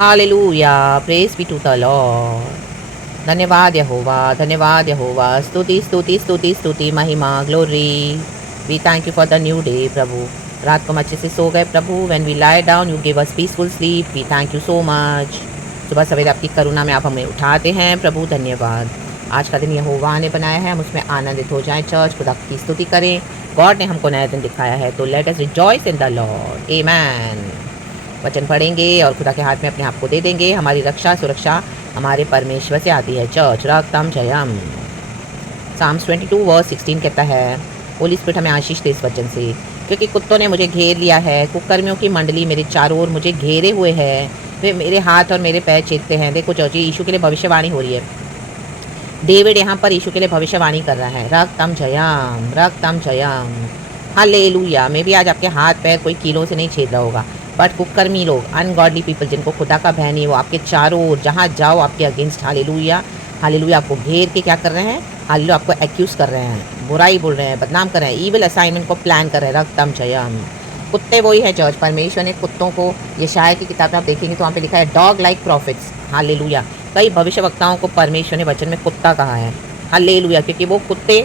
Hallelujah, praise be to the Lord. धन्यवाद यहोवा, धन्यवाद यहोवा, स्तुति स्तुति स्तुति स्तुति, महिमा, glory. We thank you for the new day प्रभु। रात को हम अच्छे से सो गए प्रभु। When we lie down you give us peaceful sleep. We thank you so much. सुबह सवेरे आपकी करुणा में आप हमें उठाते हैं प्रभु, धन्यवाद। आज का दिन यहोवा ने बनाया है, हम उसमें आनंदित हो जाएं। चर्च खुदा की स्तुति करें। गॉड ने हमको नया दिन दिखाया है, तो let us rejoice in the Lord. Amen. वचन पढ़ेंगे और खुदा के हाथ में अपने आप को दे देंगे। हमारी रक्षा सुरक्षा हमारे परमेश्वर से आती है। चर्च रक्तम जयम। साम्स 22 वर्स 16 कहता है, होली स्पिरिट हमें आशीष दे इस वचन से, क्योंकि कुत्तों ने मुझे घेर लिया है, कुकर्मियों की मंडली मेरे चारों ओर मुझे घेरे हुए है, वे मेरे हाथ और मेरे पैर चीरते हैं। देखो चर्च, यीशु के लिए भविष्यवाणी हो रही है। डेविड यहाँ पर यीशु के लिए भविष्यवाणी कर रहा है। रक्तम जयम, रक्तम जयम, हालेलुया। मे भी आज आपके हाथ पैर कोई कीलों से नहीं छेद रहा होगा, बट कुकर्मी लोग, अनगॉडली पीपल, जिनको खुदा का भय नहीं, वो आपके चारों ओर जहाँ जाओ आपके अगेंस्ट, हालेलुया हालेलुया, आपको घेर के क्या कर रहे हैं, हालेलुया, आपको एक्यूज कर रहे हैं, बुराई बोल रहे हैं, बदनाम कर रहे हैं, ईविल असाइनमेंट को प्लान कर रहे हैं। रक्तम जयम। कुत्ते वही है चर्च। परमेश्वर ने कुत्तों को, यशायाह की किताब में आप देखेंगे तो वहाँ पे लिखा है डॉग लाइक प्रॉफिट्स, हालेलुया। कई भविष्यवक्ताओं को परमेश्वर ने वचन में कुत्ता कहा है, हालेलुया, क्योंकि वो कुत्ते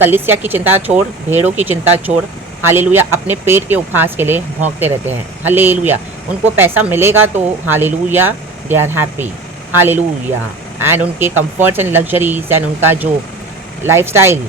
कलीसिया की चिंता छोड़, भेड़ों की चिंता छोड़, हालेलुया, अपने पेट के उपहास के लिए भौंकते रहते हैं। हालेलुया। उनको पैसा मिलेगा तो hallelujah they are happy, hallelujah. And उनके कंफर्ट्स एंड लग्जरीज एंड उनका जो lifestyle,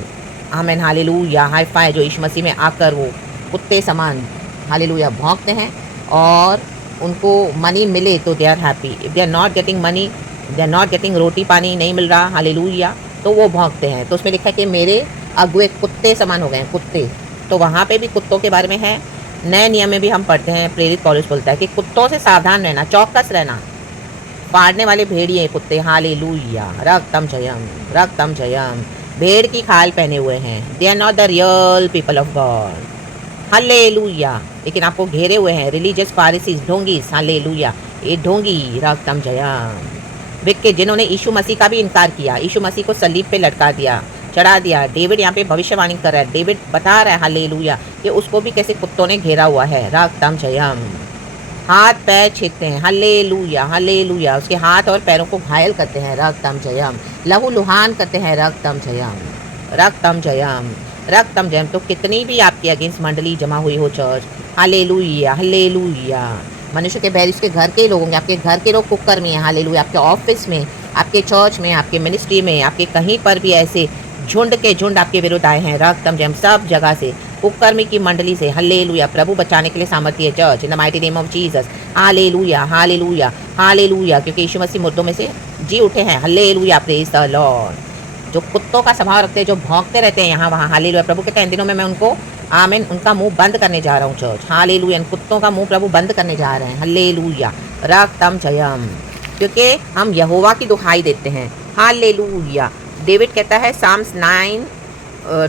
amen, hallelujah, hi fi, जो यीशु मसीह में आकर वो कुत्ते समान, हालेलुया, भौंकते हैं। और उनको मनी मिले तो they are happy. If they are not getting money, they are not getting, रोटी पानी नहीं मिल रहा, हालेलुया, तो वो भौंकते हैं। तो उसमें लिखा है कि मेरे अगुए कुत्ते समान हो गए हैं, कुत्ते। तो वहाँ पे भी कुत्तों के बारे में है। नए नियम में भी हम पढ़ते हैं, प्रेरित पौलुस बोलता है कि कुत्तों से सावधान रहना, चौकस रहना, फाड़ने वाले भेड़िए कुत्ते, हालेलुया, रक्तम जयम, रक्तम जयम। भेड़ की खाल पहने हुए हैं, they are not the real people of God, hallelujah, लेकिन आपको घेरे हुए हैं रिलीजियस फारिसीज, ढोंगीस, हालेलुया, ये ढोंगी, रक्तम जयम। विक्के, जिन्होंने यीशु मसीह का भी इनकार किया, यीशु मसीह को सलीब पे लटका दिया, चढ़ा दिया। डेविड यहाँ पे भविष्यवाणी कर रहा है, डेविड बता रहा है, हालेलुया, कि उसको भी कैसे कुत्तों ने घेरा हुआ है। रक्तम जयम। हाथ पैर छींकते हैं, हालेलुया, हालेलुया, उसके हाथ और पैरों को घायल करते हैं। रक्तम जयम। लहू लुहान करते हैं। रक्तम जयम, रक्तम जयम, रक्तम जयम। तो कितनी भी आपकी अगेंस्ट मंडली जमा हुई हो चर्च, हालेलुया, हालेलुया, मनुष्य के बैर उसके घर के लोग होंगे, आपके घर के लोग कुकर्मी हैं, हालेलुया, आपके ऑफिस में, आपके चर्च में, आपके मिनिस्ट्री में, आपके कहीं पर भी ऐसे झुंड के झुंड आपके विरुद्ध आए हैं। रक्तम जयम। सब जगह से, कुकर्मी की मंडली से, हालेलुया, प्रभु बचाने के लिए सामर्थ्य है church, in the mighty name of Jesus, hallelujah, hallelujah, hallelujah, क्योंकि यीशु मसीह मुर्दों में से जी उठे हैं, हालेलुया, प्रेज द लॉर्ड। जो कुत्तों का स्वभाव रखते हैं, जो भौंकते रहते हैं यहाँ वहाँ, हालेलुया, प्रभु कहते हैं इन दिनों में मैं उनको, आमीन, उनका मुंह बंद करने जा रहा हूँ चर्च, हालेलुया, इन कुत्तों का मुंह प्रभु बंद करने जा रहे हैं, हालेलुया, रक्तम जयम, क्योंकि हम यहोवा की दुहाई देते हैं, हालेलुया। डेविड कहता है साम्स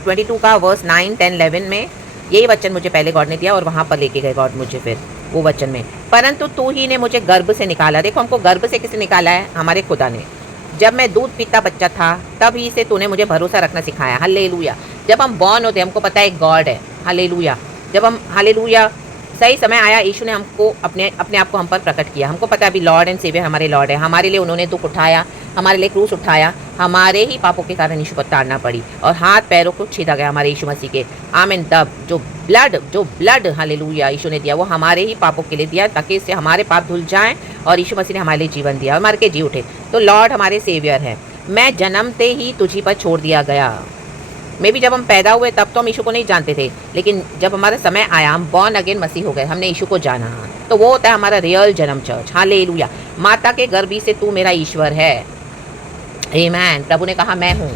22 का वर्स 9, 10, 11 में, यही वचन मुझे पहले गॉड ने दिया और वहाँ पर लेके गए गॉड मुझे फिर वो वचन में, परंतु तू ही ने मुझे गर्भ से निकाला। देखो हमको गर्भ से किसने निकाला है, हमारे खुदा ने। जब मैं दूध पीता बच्चा था तब ही से तूने मुझे भरोसा रखना सिखाया, हालेलुया। जब हम बॉर्न होते हमको पता है गॉड है, हालेलुया। जब हम, हालेलुया, सही समय आया, यीशु ने हमको अपने आप को हम पर प्रकट किया। हमको पता है अभी लॉर्ड एंड सेवियर हमारे लॉर्ड है, हमारे लिए उन्होंने दुख उठाया, हमारे लिए क्रूस उठाया, हमारे ही पापों के कारण यीशु को ताड़ना पड़ी और हाथ पैरों को छीदा गया हमारे यीशु मसीह के, आमीन। तब जो ब्लड हालेलुया यीशु ने दिया वो हमारे ही पापों के लिए दिया, ताकि इससे हमारे पाप धुल जाएं और यीशु मसीह ने हमारे लिए जीवन दिया और मर के जी उठे। तो लॉर्ड हमारे सेवियर है। मैं जन्मते ही तुझी पर छोड़ दिया गया। मे भी जब हम पैदा हुए तब तो हम यीशु को नहीं जानते थे, लेकिन जब हमारा समय आया, हम बॉर्न अगेन मसीह हो गए, हमने यीशु को जाना, तो वो होता है हमारा रियल जन्म चर्च, हालेलुया। माता के गर्भ से तू मेरा ईश्वर है, आमीन। प्रभु ने कहा मैं हूँ,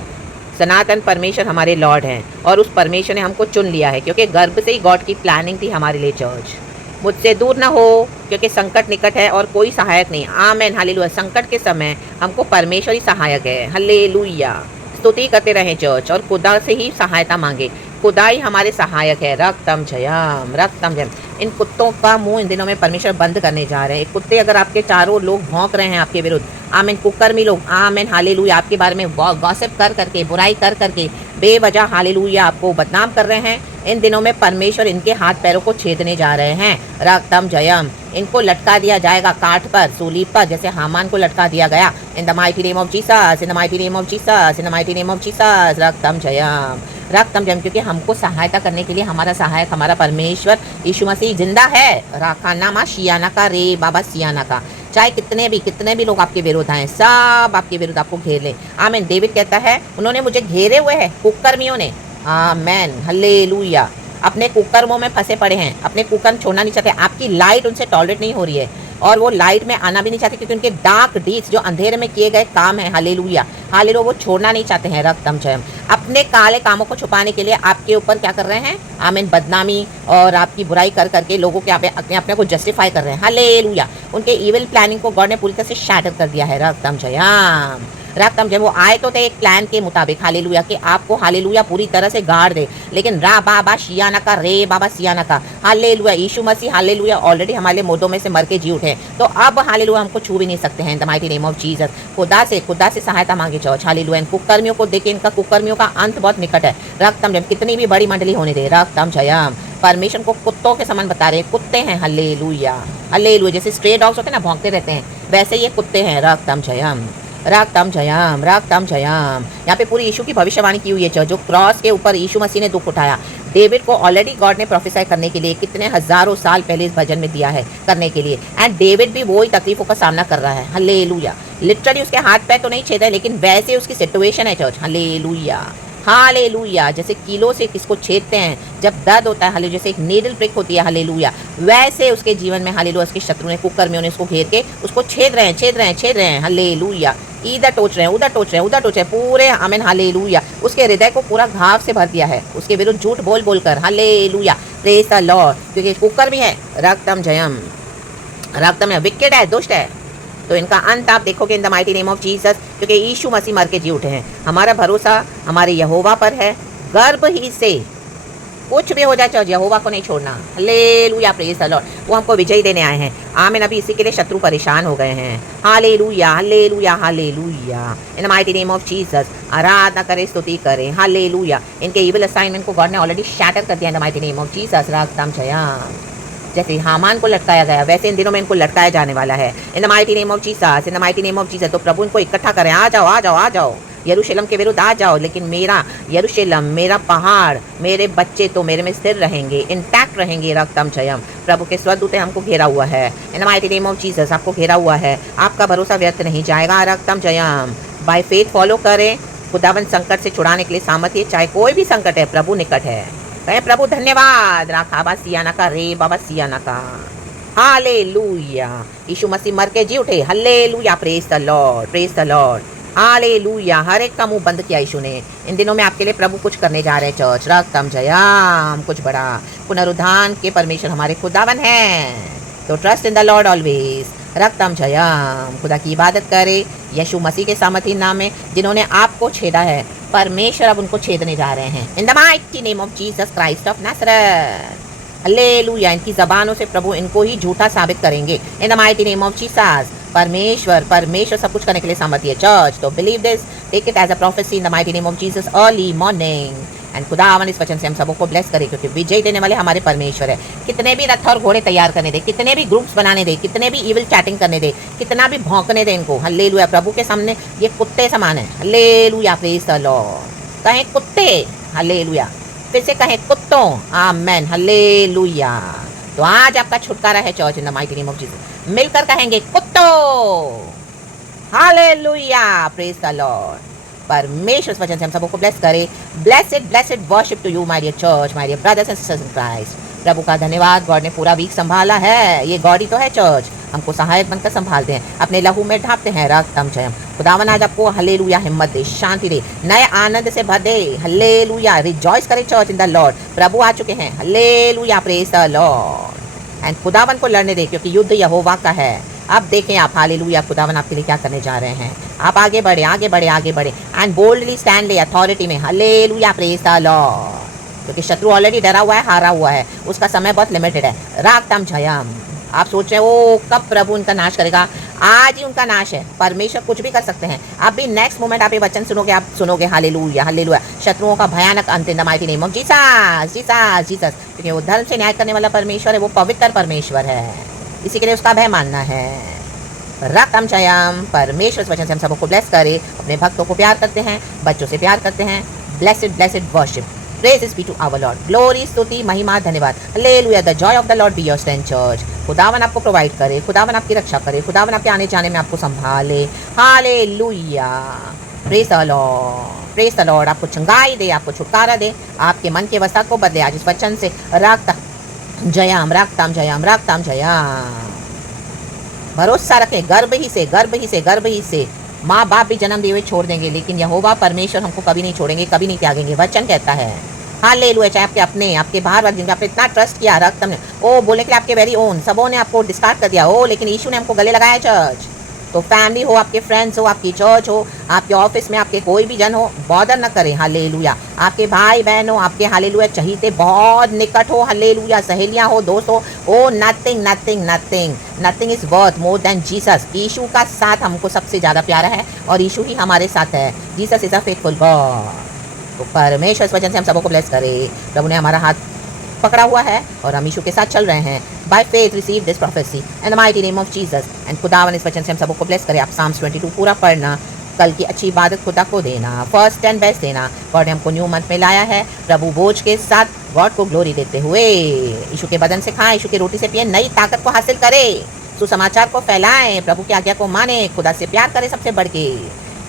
सनातन परमेश्वर हमारे लॉर्ड हैं और उस परमेश्वर ने हमको चुन लिया है, क्योंकि गर्भ से ही गॉड की प्लानिंग थी हमारे लिए चर्च। मुझसे दूर ना हो, क्योंकि संकट निकट है और कोई सहायक नहीं, आमीन, हालेलुया। संकट के समय हमको परमेश्वर ही सहायक है, हालेलुया। स्तुति करते रहें चर्च और खुदा से ही सहायता मांगे, खुदा ही हमारे सहायक है। रक्तम जयम, रक्तम जयम। इन कुत्तों का मुंह इन दिनों में परमेश्वर बंद करने जा रहे हैं। कुत्ते अगर आपके चारों लोग भौंक रहे हैं आपके विरुद्ध, आमीन, कुकर्मी लोग, आमीन, हालेलुया, आपके बारे में गॉसिप कर करके, बुराई कर करके, बेवजह हालेलुया आपको बदनाम कर रहे हैं, इन दिनों में परमेश्वर इनके हाथ पैरों को छेदने जा रहे हैं। रक्तम जयम, इनको लटका दिया जाएगा काठ पर, सूली पर, जैसे हामान को लटका दिया गया। In the mighty name of Jesus, in the mighty name of Jesus, in the mighty name of Jesus. रक्तम जयम, रक्तम जयम, क्योंकि हमको सहायता करने के लिए हमारा सहायक हमारा परमेश्वर यीशु मसीह जिंदा है। राखा नामा शियाना का रे बाबा सियाना का, चाहे कितने भी लोग आपके विरुद्ध आए, सब आपके विरुद्ध आपको घेर ले। आमीन। डेविड कहता है उन्होंने मुझे घेरे हुए हैं कुकर्मियों ने। आमेन, हल्लेलुया। अपने कुकर्मों में फंसे पड़े हैं, अपने कुकर्म छोड़ना नहीं चाहते। आपकी लाइट उनसे टॉलरेट नहीं हो रही है और वो लाइट में आना भी नहीं चाहते, क्योंकि उनके डार्क डीड्स जो अंधेरे में किए गए काम है, हालेलुया हालेलुया, वो छोड़ना नहीं चाहते हैं। रक्तम जयम, अपने काले कामों को छुपाने के लिए आपके ऊपर क्या कर रहे हैं? आमीन, बदनामी और आपकी बुराई कर करके लोगों के अपने को जस्टिफाई कर रहे हैं। हालेलुया, उनके इविल प्लानिंग को गॉड ने पूरी तरह से शैटर कर दिया है। रक्तम जयम, रक्तम जब वो आए तो थे एक प्लान के मुताबिक, हालेलुया, कि आपको हालेलुया पूरी तरह से गाड़ दे। लेकिन रा बाबा शियाना का, रे बाबा सियाना का, हालेलुया, यीशु मसीह हालेलुया ऑलरेडी हमारे मुर्दों में से मर के जी उठे, तो अब हालेलुया हमको छू भी नहीं सकते हैं। The mighty name of Jesus, खुदा से सहायता मांगे चर्च। हालेलुया, इन कुकर्मियों को देखे, इनका कुकर्मियों का अंत बहुत निकट है। रक्तम जब कितनी भी बड़ी मंडली होने दे, रक्तम जयम, परमेश्वर को कुत्तों के समान बता रहे, कुत्ते हैं। हल्लेलुया हल्लेलुया, जैसे स्ट्रे डॉग्स होते हैं ना, भौंकते रहते हैं, वैसे ये कुत्ते हैं। रक्तम जयम, रक्तम जयम, रक्तम जयम। यहाँ पे पूरी यीशु की भविष्यवाणी की हुई है, जो क्रॉस के ऊपर यीशु मसीह ने दुख उठाया। डेविड को ऑलरेडी गॉड ने प्रोफेसाई करने के लिए कितने हजारों साल पहले इस भजन में दिया है करने के लिए, एंड डेविड भी वही तकलीफों का सामना कर रहा है। हल्लेलुया, लिटरली उसके हाथ पैर तो नहीं छेदा है, लेकिन वैसे उसकी सिचुएशन है चर्च। हल्लेलुया हालेलुया, जैसे कीलों से किसको छेदते हैं जब दर्द होता है, हालेलुया, जैसे एक नीडल प्रिक होती है, हालेलुया, वैसे उसके जीवन में हालेलुया उसके शत्रु ने, कुकर्मियों ने उसको घेर के उसको छेद रहे हैं। हालेलुया, इधर टोच रहे हैं, उधर टोच रहे हैं, पूरे आमीन हालेलुया, उसके हृदय को पूरा घाव से भर दिया है, उसके विरुद्ध झूठ बोल कर। हालेलुया, प्रेज द लॉर्ड, क्योंकि कुकर भी है। रक्तम जयम, रक्तम है, विकेट है, दुष्ट है, तो इनका अंत आप देखोगे इन the mighty name of Jesus, क्योंकि यीशु मसीह मर के जी उठे हैं। हमारा भरोसा हमारे यहोवा पर है। गर्भ ही से कुछ भी हो जाए चर्च, यहोवा को नहीं छोड़ना। हालेलुया, प्रेज द लॉर्ड, वो हमको विजय देने आए हैं। आमीन। अभी इसी के लिए शत्रु परेशान हो गए हैं। Hallelujah hallelujah hallelujah, in the mighty name of Jesus, आराधना करें, स्तुति करें। हालेलुया, इनके इविल असाइनमेंट को गॉड ने ऑलरेडी शैटर कर दिया in the mighty name of Jesus. रक्तम जयम, जैसे हामान को लटकाया गया, वैसे इन दिनों में इनको लटकाया जाने वाला है। इन the mighty name of Jesus, in the mighty name of Jesus. तो प्रभु इनको इकट्ठा करें, आ जाओ आ जाओ आ जाओ, यरूशलेम के विरुद्ध आ जाओ। लेकिन मेरा यरूशलेम, मेरा पहाड़, मेरे बच्चे तो मेरे में स्थिर रहेंगे, इंटैक्ट रहेंगे। रक्तम जयम, प्रभु के स्वदूत हमको घेरा हुआ है। इन the mighty name of Jesus, आपको घेरा हुआ है, आपका भरोसा व्यर्थ नहीं जाएगा। रक्तम जयम, बाय फेथ फॉलो करें। खुदावन संकट से छुड़ाने के लिए सामर्थ्य, चाहे कोई भी संकट है, प्रभु निकट है। कहे प्रभु धन्यवाद। राखा सियाना का, रे बाबा सियाना का। हालेलुया, यीशु मसीह मर के जी उठे। Hallelujah, praise the Lord, praise the Lord. Hallelujah, हर एक का मुंह बंद किया यीशु ने। इन दिनों में आपके लिए प्रभु कुछ करने जा रहे हैं चर्च। रक्तम जयम, कुछ बड़ा। पुनरुद्धान के परमेश्वर हमारे खुदावन हैं, तो trust in the Lord always. रक्तम जयम, खुदा की इबादत करे यीशु मसीह के सामर्थी नाम में, जिन्होंने आपको छेदा है, परमेश्वर अब उनको छेदने जा रहे हैं। इन the mighty name of Jesus Christ of Nazareth. Hallelujah, इनकी जबानों से प्रभु इनको ही झूठा साबित करेंगे। इन the mighty name of Jesus, परमेश्वर सब कुछ करने के लिए सामर्थ्य है चर्च। तो believe this, take it as a prophecy in the mighty name of Jesus early morning. And खुदावन इस वचन से हम सबको ब्लेस करे, क्योंकि विजय देने वाले हमारे परमेश्वर है। कितने भी रथ और घोड़े तैयार करने दे, कितने भी ग्रुप्स बनाने दे, कितने भी इविल चैटिंग करने दे, कितना भी भौंकने दे इनको, हल्लेलुया, प्रभु के सामने ये कुत्ते समान है। Hallelujah, praise the Lord. कहें कुत्ते, हल्लेलुया, फिर से कहें कुत्तों, आमेन, हल्लेलुया। तो आज आपका छुटकारा है church, in the mighty name of Jesus. मिलकर कहेंगे कुत्तों, हालेलुया, प्रेज द लॉर्ड। परमेश्वर इस वचन से हम सबको ब्लेस करे। Blessed worship to you my dear church, my dear brothers and sisters in Christ. प्रभु का धन्यवाद, गॉड ने पूरा वीक संभाला है। ये गॉड ही तो है चर्च, हमको सहायक बनकर संभालते हैं, अपने लहू में ढापते हैं। रक्तम जयम, खुदावन आज आपको हल्लेलुया हिम्मत दे, शांति दे, नए आनंद से भर दे। हल्लेलुया, रिजॉइस करे चर्च इन द लॉर्ड। प्रभु आ चुके हैं। Hallelujah, praise the Lord. And खुदावन को लड़ने दे, क्योंकि युद्ध यहोवा का है। अब देखें आप, हालेलुया, खुदावन आपके लिए क्या करने जा रहे हैं। आप आगे बढ़े एंड बोल्डली स्टैंड ले अथॉरिटी में। हालेलुया, प्रेज द लॉर्ड, क्योंकि शत्रु ऑलरेडी डरा हुआ है, हारा हुआ है, उसका समय बहुत लिमिटेड है। रक्तम जयम, आप सोच रहे हो कब प्रभु उनका नाश करेगा, आज ही उनका नाश है। परमेश्वर कुछ भी कर सकते हैं। आप भी नेक्स्ट मोमेंट आप ये वचन सुनोगे, आप सुनोगे हालेलुया हालेलुया, शत्रुओं का भयानक अंत इन the mighty name of Jesus Jesus Jesus. क्योंकि वो धर्म से न्याय करने वाला परमेश्वर है, वो पवित्र परमेश्वर है, इसी के लिए उसका भय मानना है। रक्तम जयम। परमेश्वर इस वचन से हम सबको ब्लेस करे। अपने भक्तों को प्यार करते हैं, बच्चों से प्यार करते हैं। Blessed blessed worship, praise be to our Lord. Glory, स्तुति, महिमा, धन्यवाद। Hallelujah. The joy of the Lord be your strength church. खुदावन आपको प्रोवाइड करे, खुदावन आपकी रक्षा करे, खुदावन आपके आने जाने में आपको संभाले। Hallelujah. Praise the Lord, praise the Lord. आपको चंगाई दे, आपको छुटकारा दे, आपके मन की अवस्था को बदले आज इस वचन से। रक्तम जयम रक्तम जयम रक्तम जयम। भरोसा रखें, गर्भ ही से गर्भ ही से गर्भ ही से माँ बाप भी जन्म दिए हुए छोड़ देंगे, लेकिन यहोवा परमेश्वर हमको कभी नहीं छोड़ेंगे, कभी नहीं त्यागेंगे। वचन कहता है हालेलुया। चाहे आपके अपने, आपके बाहर वाले जिनका आपने इतना ट्रस्ट किया, रक्त ने ओ बोले कि आपके वेरी ओन, सबों ने आपको डिस्कार्ड कर दिया हो, लेकिन यीशु ने हमको गले लगाया। चर्च तो फैमिली हो, आपके फ्रेंड्स हो, आपकी चर्च हो, आपके ऑफिस में आपके कोई भी जन हो, बॉदर न करें। हालेलुया। आपके भाई बहन हो, आपके हालेलुया चहीते बहुत निकट हो, हालेलुया सहेलियां हो, दोस्त हो, oh nothing nothing nothing nothing is worth more than Jesus. यीशु का साथ हमको सबसे ज़्यादा प्यारा है और यीशु ही हमारे साथ है। Jesus is a faithful God. तो परमेश्वर इस वचन से हम सबको ब्लेस करे। प्रभु ने हमारा हाथ पकड़ा हुआ है और हम यीशु के साथ चल रहे हैं। By faith receive this prophecy in the mighty name of Jesus. And खुदावन इस वचन से हम सबको ब्लेस करे। आप साम्स 22 पूरा पढ़ना, कल की अच्छी इबादत खुदा को देना, फर्स्ट एंड बेस्ट देना। गॉड ने हमको न्यू मंथ में लाया है, प्रभु बोझ के साथ गॉड को ग्लोरी देते हुए यीशु के बदन से खाएं, यीशु की रोटी से पिए, नई ताकत को हासिल करें, सुसमाचार को फैलाएं, प्रभु की आज्ञा को माने, खुदा से प्यार करें सबसे बढ़ के,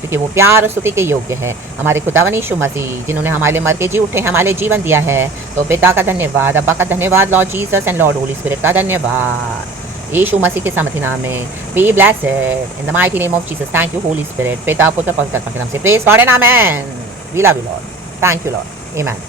क्योंकि वो प्यार और स्तुति के योग्य है। हमारे खुदावन यीशु मसीह जिन्होंने हमारे लिए मर के जी उठे, हमारे जीवन दिया है। तो पिता का धन्यवाद, अब्बा का धन्यवाद, Lord Jesus and Lord Holy Spirit का धन्यवाद। यीशु मसीह के सामर्थी नाम में be blessed in the mighty name of Jesus. Thank you Holy Spirit. पिता पुत्र पवित्र आत्मा के नाम से praise God and amen. We love you Lord. Thank you Lord. Amen.